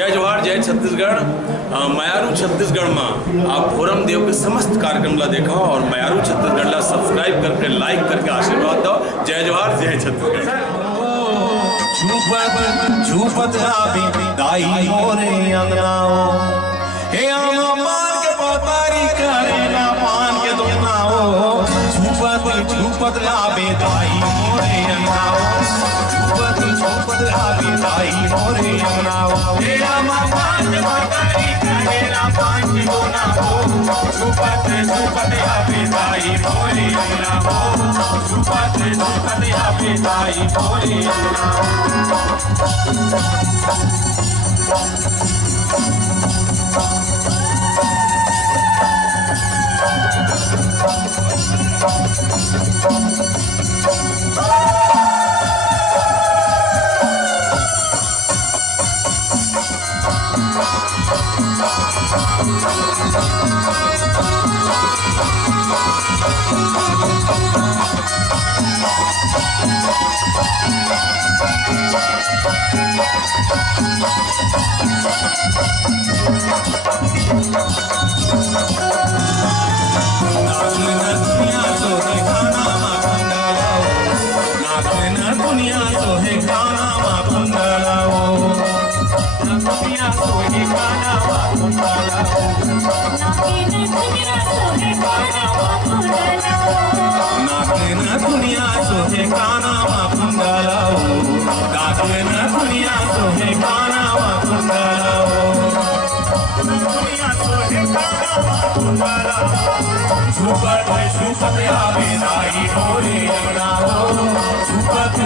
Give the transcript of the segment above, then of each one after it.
जय जोहार, जय छत्तीसगढ़। मयारू छत्तीसगढ़ में आप फोरम देव के समस्त कार्यक्रम ला देखा और मयारू छत्तीसगढ़ ला सब्सक्राइब करके लाइक करके आशीर्वाद दो। जय जोहार, जय छत्तीसगढ़। झूपत दाई मोरे अंगनाओ हे मान के पतारी करेला पान के दोनाओ झूपत आवे दाई मोरे अंगनाओ झूपत आवे दाई मोरे अंगनाओ हे मान के पतारी करेला पान के दोनाओ झूपत आवे दाई मोरे अंगनाओ झूपत आवे दाई मोरे अंगनाओ। दुनिया तो है गाना कुंडलाओ दुनिया तो है गाना कुंडलाओ दुनिया तो है गाना कुंडलाओ दुनिया तो है गाना कुंडलाओ दुनिया तो है गाना कुंडलाओ झूपत आवे दाई मोरे अंगनाओ झूपत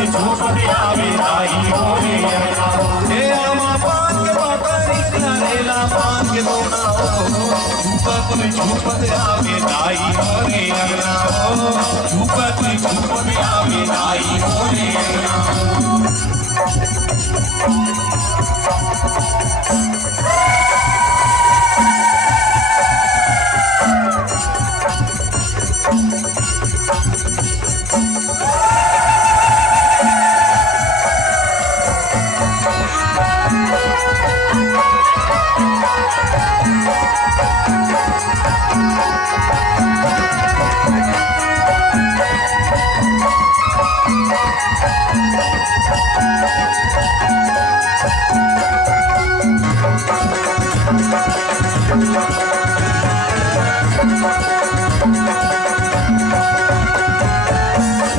आवे दाई मोरे अंगनाओ हे आमा पान के पतारी करेला पान के दोनाओ झूपत आवे दाई मोरे अंगनाओ झूपत आवे दाई मोरे अंगनाओ।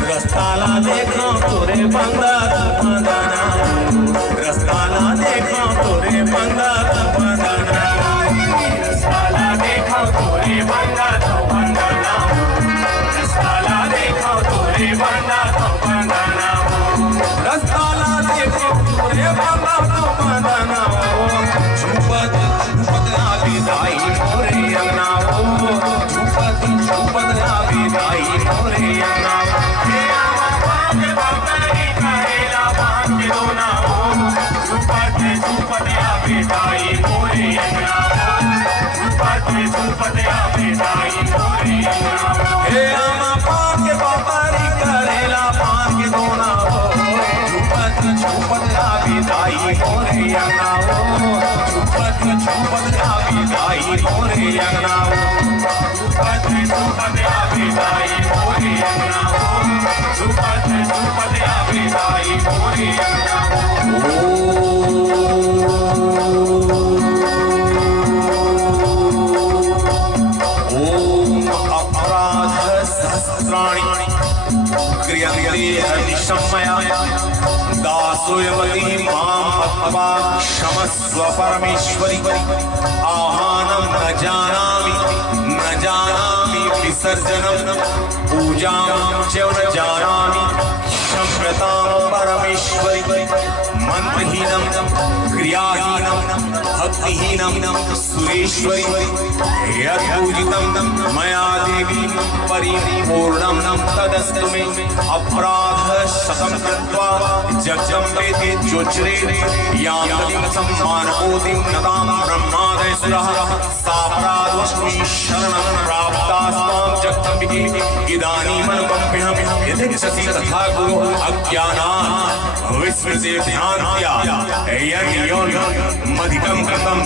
रस्ताला देखो तोरे बंदा बंदाना रस्ताला देखो तोरे बंदा बंदाना रस्ताला देखो तोरे बंदा बंदाना रस्ताला देखो तोरे बंदा बंदाना रस्ताला देखो तोरे बंदा बंदाना झूपत आवे दाई मोरे अंगनाओ झूपत आवे दाई मोरे अंगनाओ झूपत आवे दाई मोरे अंगनाओ झूपत आवे दाई मोरे अंगनाओ हे आमा पान के पतारी करेला पान के दोनाओ झूपत आवे दाई मोरे अंगनाओ झूपत आवे दाई मोरे अंगनाओ झूपत आवे दाई मोरे अंगनाओ झूपत आवे दाई मोरे अंगनाओ। दासोयमती मां क्षमस्व परमेश्वरी आहानं न जानामि विसर्जनं पूजां च न जानामि क्षम्यतां परमेश्वरी मंत्रहीनं क्रियाहीनं भक्तिहीनं सुरेश्वरी यत्पूजितं मया देवी परिपूर्णं तदस्तु मे अपराध शतं कृत्वा जगजम्बेति चोच्रे यां सम्मानकोटिं नतां ब्रह्मादय त्रयसुरः सापराधोऽस्मि शरणं प्राप्तास्त्वां जगदम्बिके इदानीमनुकम्प्यहं यथेच्छसि तथा कुरु अज्ञानात् विस्मृते भ्रान्त्या यन्योन्मधिकं कृतं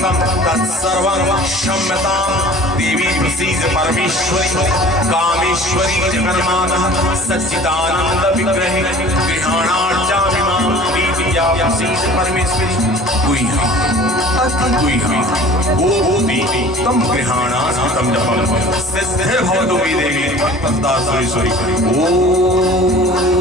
तत्सर्वं क्षम्यतां देवी प्रसीद परमेश्वरी कामेश्वरी जगन्मातः सच्चिदानन्दविग्रहे गृहाणार्चामि मां प्रीत्या प्रसीद परमेश्वरी गुह्यं गोभूति तं गृहाणास्मृतं जपं सिद्धिर्भवतु मे देवी तत्तदा सुरेश्वरी। ओम